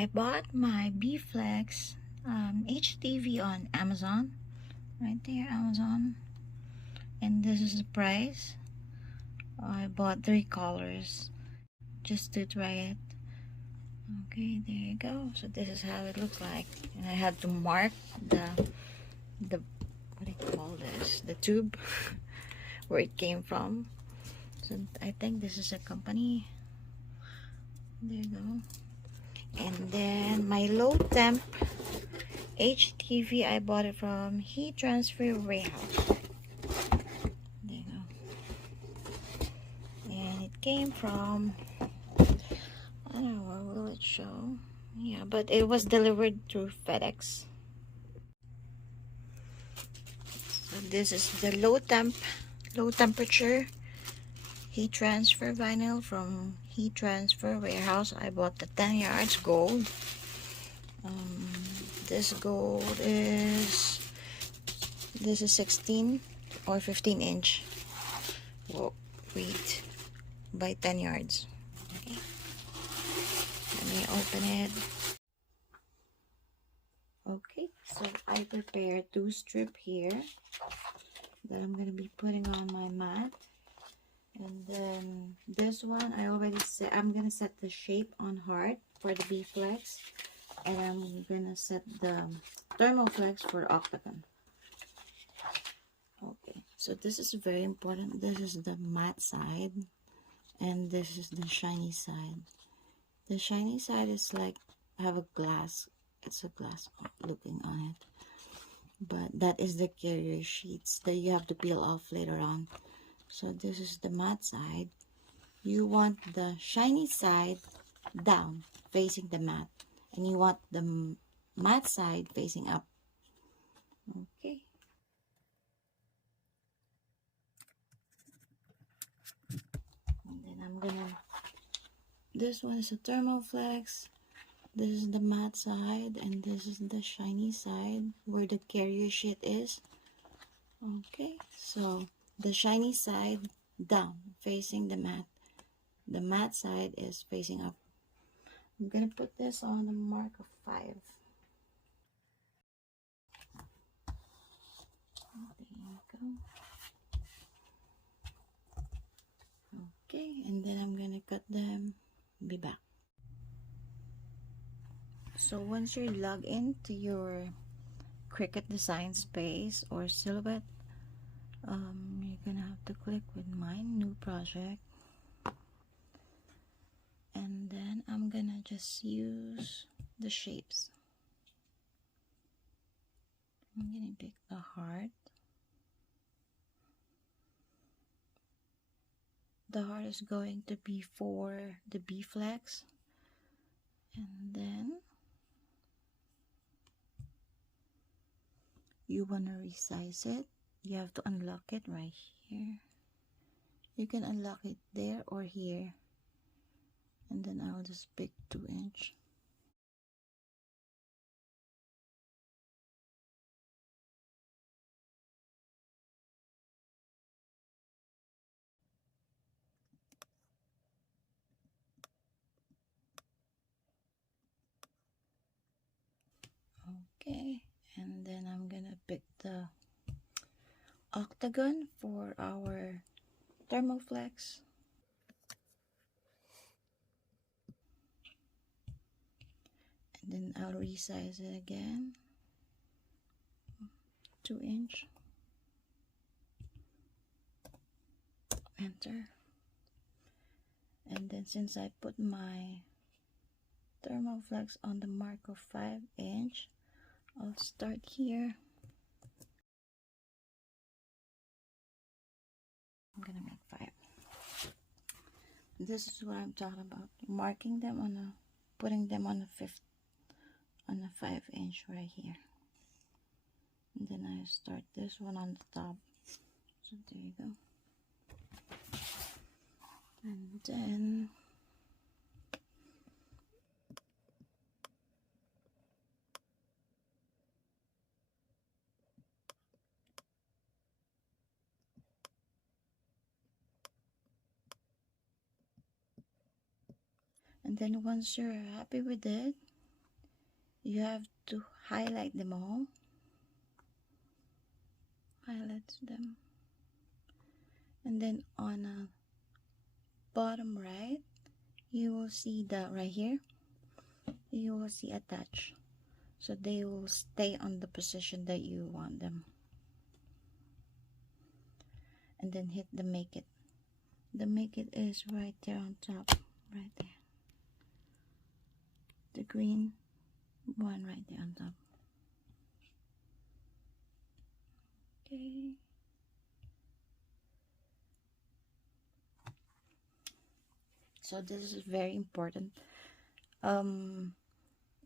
I bought my B-Flex HTV on Amazon. Right there, Amazon. And this is the price. I bought 3 colors just to try it. Okay, there you go. So this is how it looks like. And I had to mark the what do you call this? The tube where it came from. So I think this is a company. There you go. And then my low temp HTV, I bought it from Heat Transfer Warehouse. There you go. And it came from, I don't know, where will it show? Yeah, but it was delivered through FedEx. So this is the low temperature heat transfer vinyl from Heat Transfer Warehouse. I bought the 10 yards gold. This gold is 16 or 15 inch weight by 10 yards. Okay. Let me open it. Okay, so I prepared 2 strips here that I'm gonna be putting on my mat. And then this one I already set. I'm gonna set the shape on heart for the B-Flex, and I'm gonna set the Thermoflex for octagon. Okay, so this is very important. This is the matte side, and this is the shiny side. The shiny side is like have a glass. It's a glass looking on it, but that is the carrier sheets that you have to peel off later on. So this is the matte side. You want the shiny side down, facing the matte, and you want the matte side facing up. Okay. And then I'm gonna, this one is a Thermoflex. This is the matte side, and this is the shiny side where the carrier sheet is. Okay, so the shiny side down, facing the matte. The matte side is facing up. I'm gonna put this on a mark of 5. There you go. Okay, and then I'm gonna cut them. Be back. So once you log into your Cricut Design Space or Silhouette, you're gonna have to click with mine, new project, and then I'm gonna just use the shapes. I'm gonna pick the heart. The heart is going to be for the B-Flex, and then you want to resize it. You have to unlock it right here. You can unlock it there or here, and then I'll just pick 2 inch. Okay, and then I'm gonna pick the octagon for our Thermoflex. And then I'll resize it again, 2 inch. Enter. And then since I put my Thermoflex on the mark of 5 inch, I'll start here. I'm gonna make 5. This is what I'm talking about. Marking them on a, putting them on a 5 inch right here. And then I start this one on the top. So there you go. And then once you're happy with it, you have to highlight them all. Highlight them. And then on a bottom right, you will see that right here, you will see attach. So they will stay on the position that you want them. And then hit the make it. The make it is right there on top, right there. The green one right there on top. Okay. So this is very important.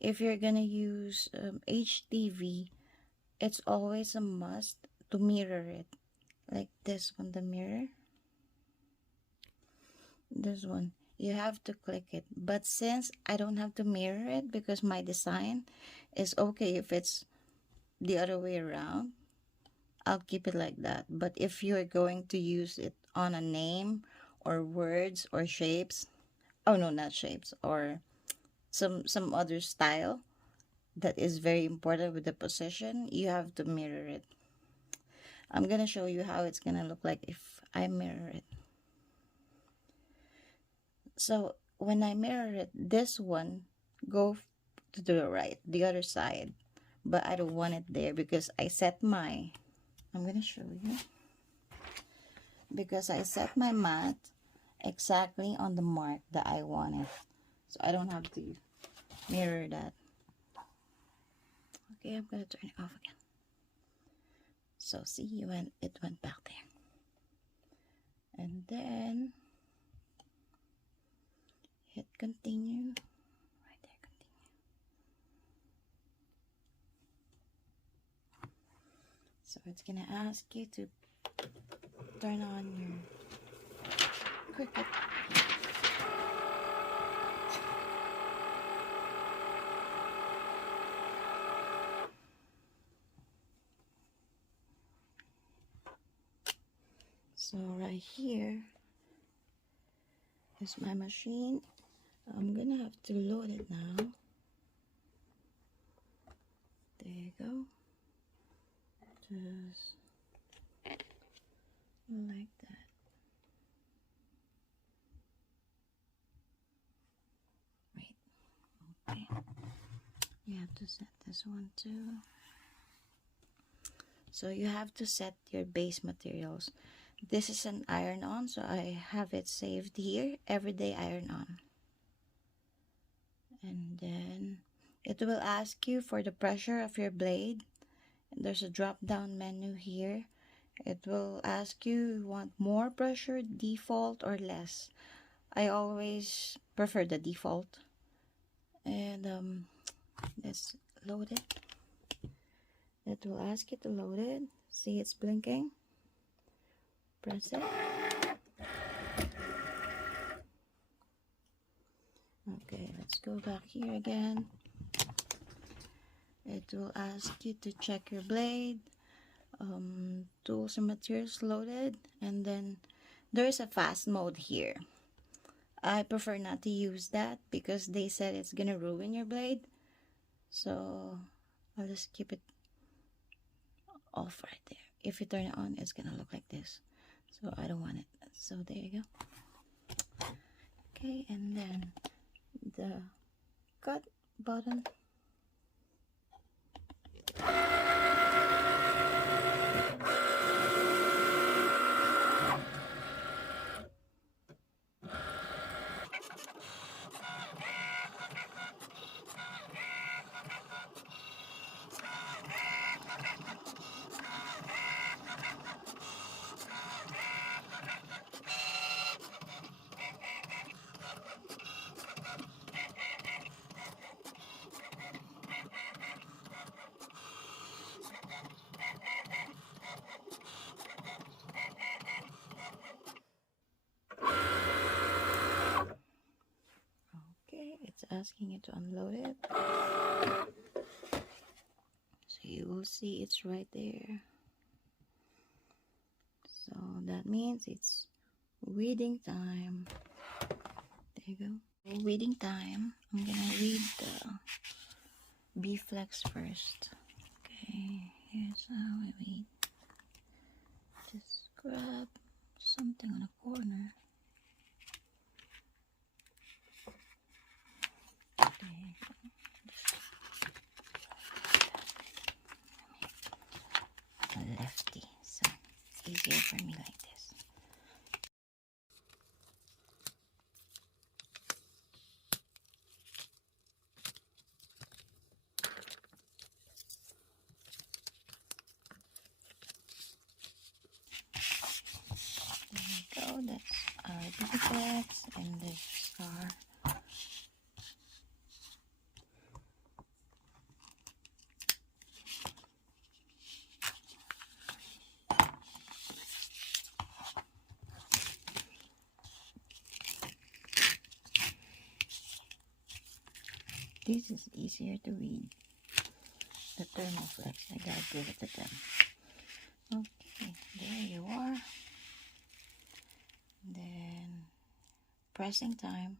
If you're gonna use HTV, it's always a must to mirror it. Like this one, the mirror. This one, you have to click it. But since I don't have to mirror it because my design is okay if it's the other way around, I'll keep it like that. But if you're going to use it on a name or words or shapes, oh no, not shapes, or some other style that is very important with the position, you have to mirror it. I'm gonna show you how it's gonna look like if I mirror it. So when I mirror it, this one go to the right, the other side, but I don't want it there because I set my, I'm gonna show you, because I set my mat exactly on the mark that I wanted, so I don't have to mirror that. Okay, I'm gonna turn it off again. So see, it went back there. And then hit continue. Right there, continue. So it's gonna ask you to turn on your Cricut. So right here is my machine. I'm gonna have to load it now. There you go. Just like that. Wait. Okay. You have to set this one too. So you have to set your base materials. This is an iron-on, so I have it saved here, everyday iron-on. And then it will ask you for the pressure of your blade. There's a drop-down menu here. It will ask you want more pressure, default, or less. I always prefer the default. And let's load it. It will ask you to load it. See, it's blinking. Press it. Okay, let's go back here again. It will ask you to check your blade, tools and materials loaded, and then there is a fast mode here. I prefer not to use that because they said it's gonna ruin your blade, so I'll just keep it off right there. If you turn it on, it's gonna look like this, so I don't want it. So there you go. Okay, and then the cut button. It's asking you to unload it, so you will see it's right there. So that means it's weeding time. There you go. Weeding time. I'm gonna weed B-Flex first. Okay, here's how we just grab something on a corner. A lefty, so it's easier for me like this. There we go, that's our B-Flex, and this our this is easier to read. The Thermoflex, I gotta give it to them. Okay, there you are. Then pressing time.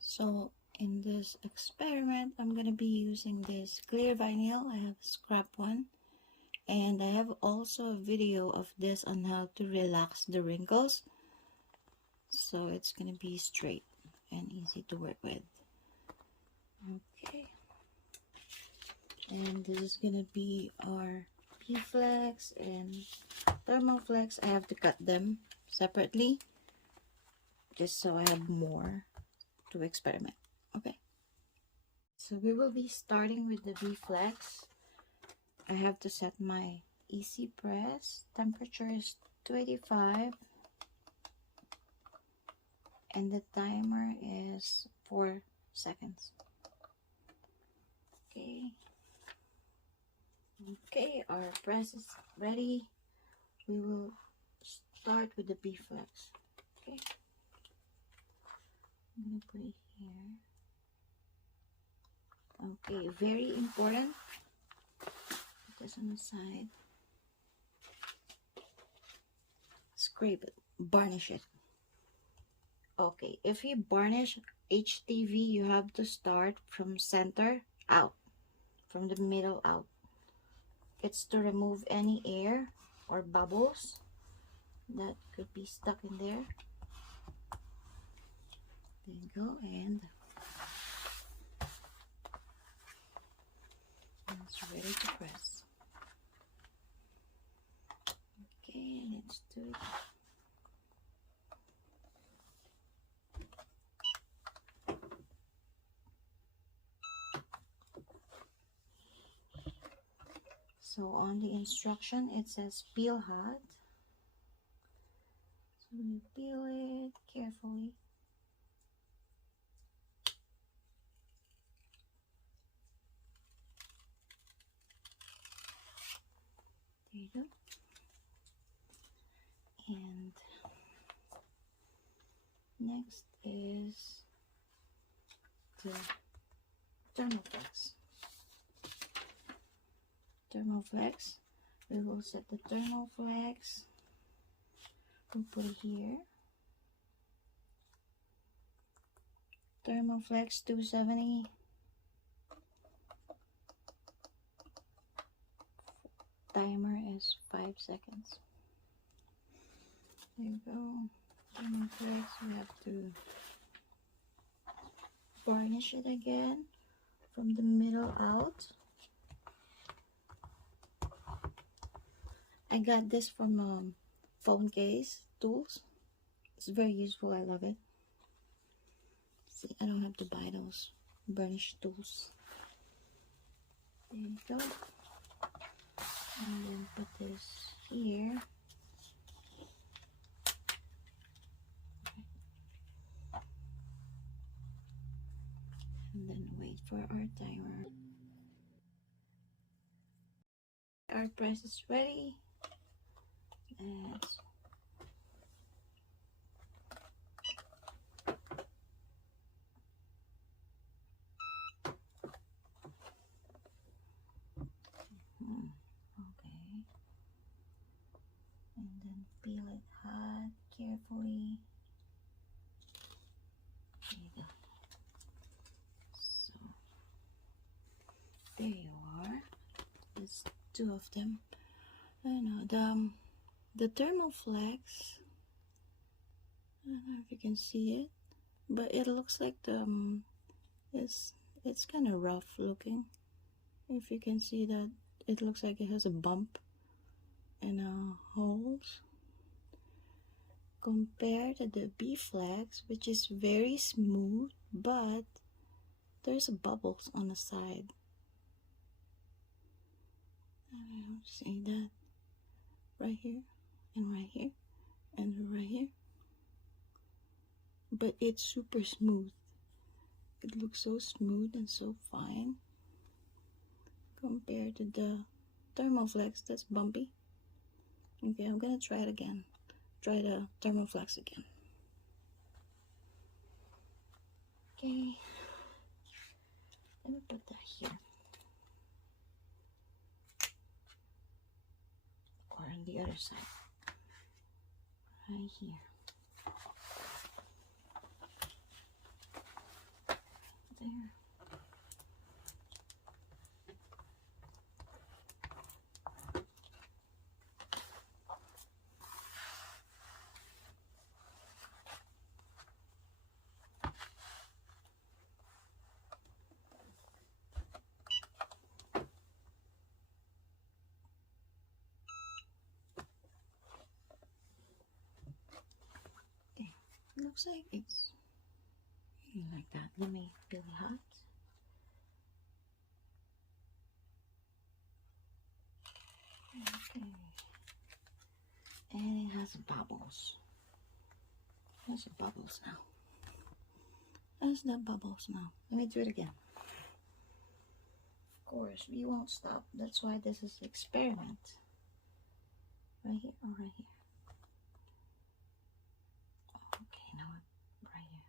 So in this experiment, I'm gonna be using this clear vinyl. I have a scrap one, and I have also a video of this on how to relax the wrinkles, so it's gonna be straight and easy to work with. Okay, and this is gonna be our B-Flex and Thermoflex. I have to cut them separately just so I have more to experiment. Okay, so we will be starting with the B-Flex. I have to set my easy press. Temperature is 285 and the timer is 4 seconds. Okay, our press is ready. We will start with the B-Flex. Okay, I'm gonna put it here. Okay, very important. Put this on the side. Scrape it, varnish it. Okay, if you varnish HTV, you have to start from center out, from the middle out. It's to remove any air or bubbles that could be stuck in there. There you go, and it's ready to press. Okay, let's do it. So on the instruction it says peel hot. So we peel it carefully. There you go. And next is the Thermoflex. Thermoflex. We will set the Thermoflex. We'll put it here. Thermoflex 270. Timer is 5 seconds. There you go. Thermoflex, we have to varnish it again from the middle out. I got this from phone case tools. It's very useful. I love it. See, I don't have to buy those burnish tools. There you go. And then put this here. And then wait for our timer. Our press is ready. Let's okay, and then peel it hot carefully. There you go. two of them. I know the Thermoflex. I don't know if you can see it, but it looks like it's kind of rough looking. If you can see that, it looks like it has a bump and holes. Compared to the B-Flex, which is very smooth, but there's bubbles on the side. I don't see that right here and right here and right here, but it's super smooth. It looks so smooth and so fine compared to the Thermoflex that's bumpy. Okay, I'm gonna try it again. Try the Thermoflex again. Okay, let me put that here or on the other side, right here. There. Looks like it's really like that. Let me feel it hot. Okay. And it has bubbles. There's the bubbles now. There's the bubbles now. Let me do it again. Of course, we won't stop. That's why this is an experiment. Right here or right here? Okay, now right here.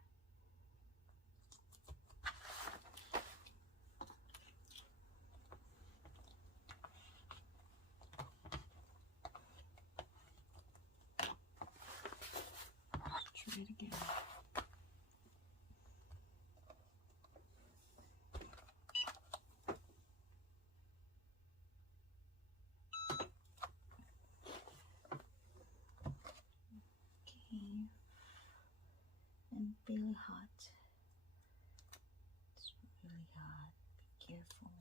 Let's try it again. Okay. And really hot. It's really hot. Be careful.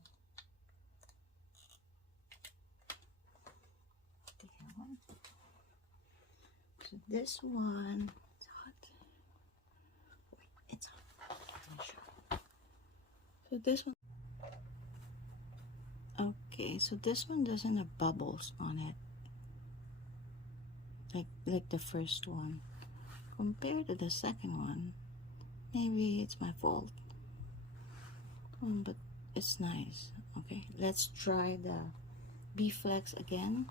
There. So this one, it's hot. Wait, it's hot. Let me show. So this one. Okay, so this one doesn't have bubbles on it, like the first one. Compared to the second one, maybe it's my fault. But it's nice. Okay, let's try the B-Flex again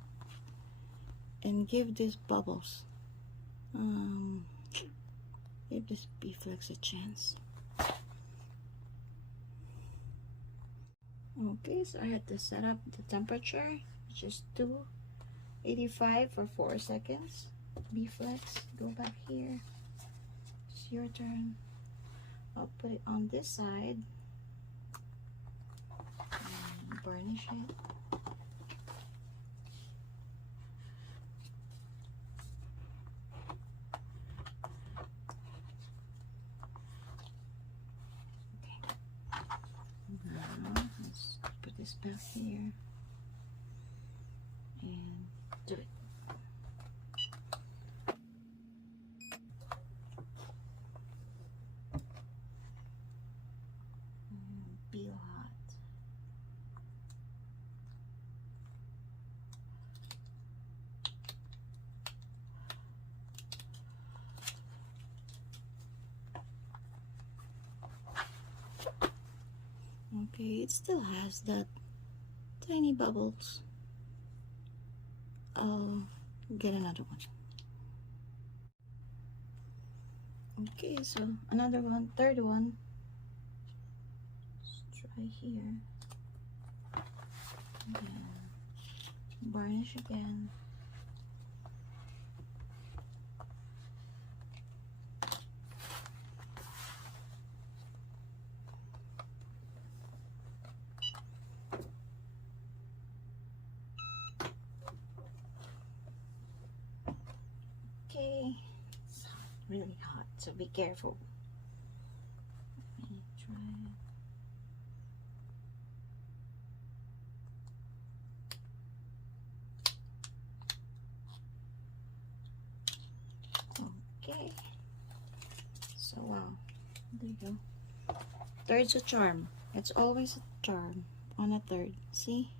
and give this bubbles. Give this B-Flex a chance. Okay, so I had to set up the temperature, which is 285 for 4 seconds. B-Flex, go back here. It's your turn. I'll put it on this side and burnish it. Now, let's put this back here and do it. And be hot. Okay, it still has that tiny bubbles. I'll get another one. Okay, so another one, third one. Let's try here. Again. Varnish again. really hot, so be careful. Let me try it. Okay. So wow, there you go. Third's a charm. It's always a charm on a third. See?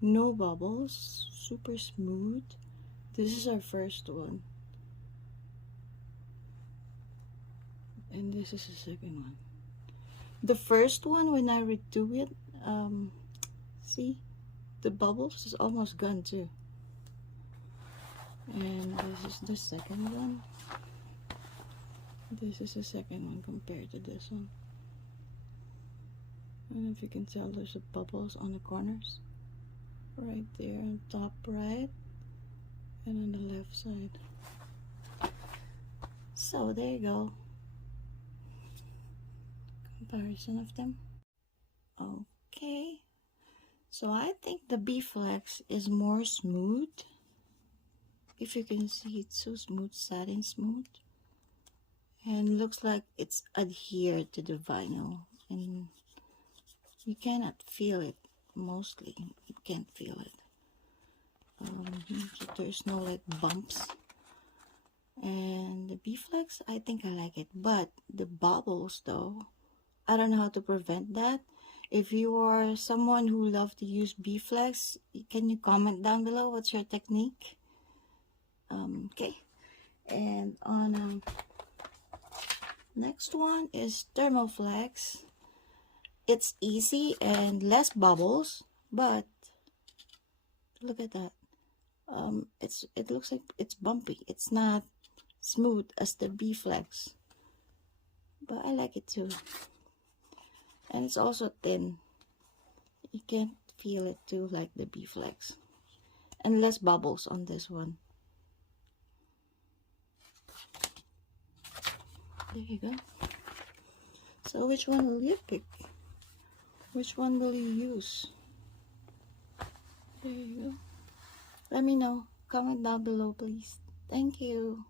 No bubbles, super smooth. This is our first one. And this is the second one. The first one, when I redo it, see? The bubbles is almost gone too. And this is the second one. This is the second one compared to this one. I don't know if you can tell, there's the bubbles on the corners. Right there on top right. And on the left side. So there you go. Comparison of them. Okay. So I think the B-Flex is more smooth. If you can see, it's so smooth, satin smooth. And looks like it's adhered to the vinyl. And you cannot feel it, mostly. You can't feel it. So there's no like bumps. And the B-Flex, I think I like it. But the bubbles though, I don't know how to prevent that. If you are someone who loves to use B-Flex, can you comment down below what's your technique? Okay. And on next one is Thermoflex. It's easy and less bubbles, but look at that. It looks like it's bumpy. It's not smooth as the B-Flex, but I like it too. And it's also thin. You can't feel it too like the B-Flex. And less bubbles on this one. There you go. So which one will you pick? Which one will you use? There you go. Let me know. Comment down below, please. Thank you.